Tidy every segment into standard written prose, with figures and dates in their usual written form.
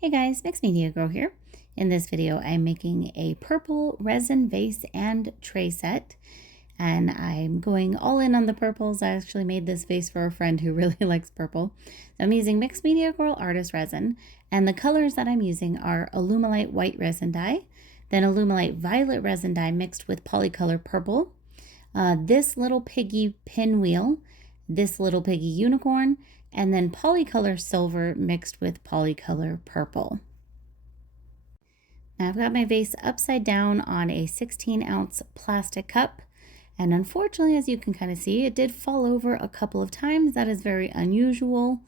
Hey guys, Mixed Media Girl here. In this video, I'm making a purple resin vase and tray set, and I'm going all in on the purples. I actually made this vase for a friend who really likes purple. So I'm using Mixed Media Girl Artist Resin, and the colors that I'm using are Alumilite White Resin Dye, then Alumilite Violet Resin Dye mixed with Polycolor Purple, this little piggy pinwheel, this little piggy unicorn, and then Polycolor Silver mixed with Polycolor Purple. Now I've got my vase upside down on a 16-ounce plastic cup, and unfortunately, as you can kind of see, it did fall over a couple of times. That is very unusual.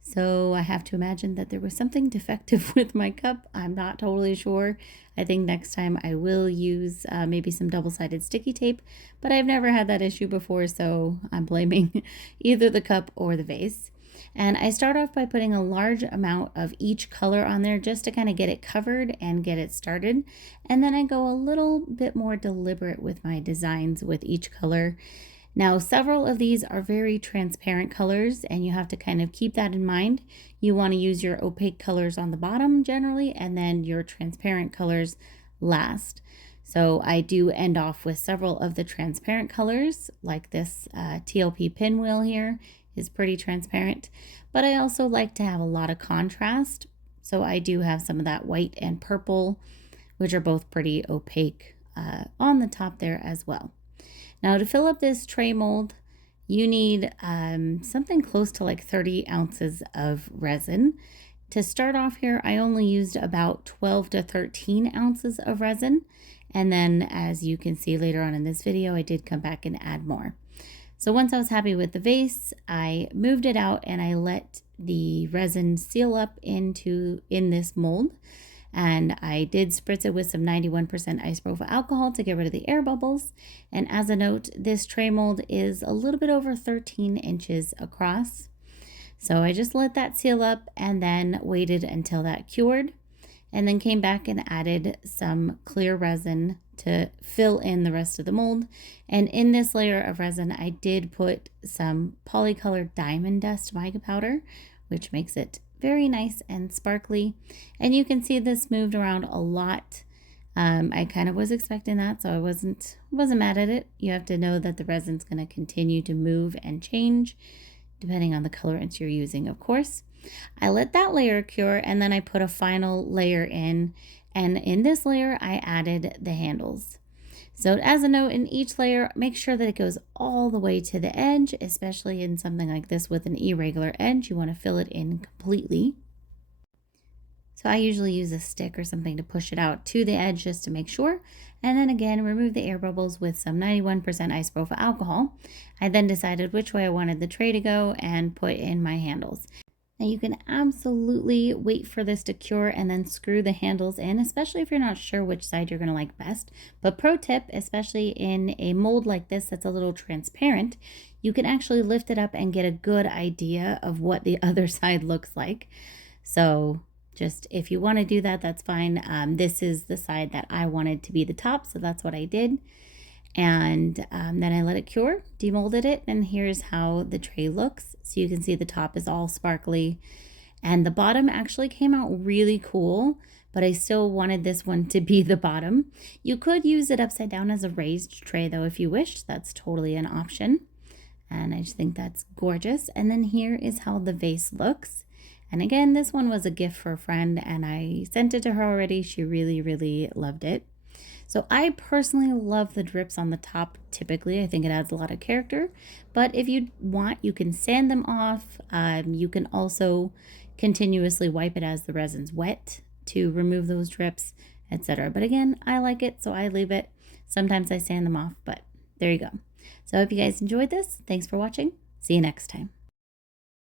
So I have to imagine that there was something defective with my cup. I'm not totally sure. I think next time I will use maybe some double-sided sticky tape, but I've never had that issue before, so I'm blaming either the cup or the vase. And I start off by putting a large amount of each color on there just to kind of get it covered and get it started. And then I go a little bit more deliberate with my designs with each color. Now, several of these are very transparent colors, and you have to kind of keep that in mind. You want to use your opaque colors on the bottom generally, and then your transparent colors last. So I do end off with several of the transparent colors, like this TLP pinwheel here is pretty transparent, but I also like to have a lot of contrast. So I do have some of that white and purple, which are both pretty opaque on the top there as well. Now to fill up this tray mold, you need something close to like 30 ounces of resin. To start off here, I only used about 12 to 13 ounces of resin. And then as you can see later on in this video, I did come back and add more. So once I was happy with the vase, I moved it out and I let the resin seal up in this mold. And I did spritz it with some 91% isopropyl alcohol to get rid of the air bubbles. And as a note, this tray mold is a little bit over 13 inches across. So I just let that seal up and then waited until that cured. And then came back and added some clear resin to fill in the rest of the mold. And in this layer of resin, I did put some polycolored diamond dust mica powder, which makes it very nice and sparkly. And you can see this moved around a lot. I kind of was expecting that, so I wasn't mad at it. You have to know that the resin's going to continue to move and change depending on the colorants you're using, of course. I let that layer cure, and then I put a final layer in, and in this layer I added the handles. So as a note, in each layer, make sure that it goes all the way to the edge, especially in something like this with an irregular edge. You want to fill it in completely. So I usually use a stick or something to push it out to the edge just to make sure. And then again, remove the air bubbles with some 91% isopropyl alcohol. I then decided which way I wanted the tray to go and put in my handles. Now you can absolutely wait for this to cure and then screw the handles in, especially if you're not sure which side you're going to like best. But pro tip, especially in a mold like this that's a little transparent, you can actually lift it up and get a good idea of what the other side looks like. So just if you want to do that, that's fine. This is the side that I wanted to be the top, so that's what I did. And then I let it cure, demolded it, and here's how the tray looks. So you can see the top is all sparkly, and the bottom actually came out really cool, but I still wanted this one to be the bottom. You could use it upside down as a raised tray though if you wish. That's totally an option, and I just think that's gorgeous. And then here is how the vase looks. And again, this one was a gift for a friend, and I sent it to her already. She really, really loved it. So I personally love the drips on the top. Typically, I think it adds a lot of character, but if you want, you can sand them off. You can also continuously wipe it as the resin's wet to remove those drips, etc. But again, I like it, so I leave it. Sometimes I sand them off, but there you go. So I hope you guys enjoyed this. Thanks for watching. See you next time.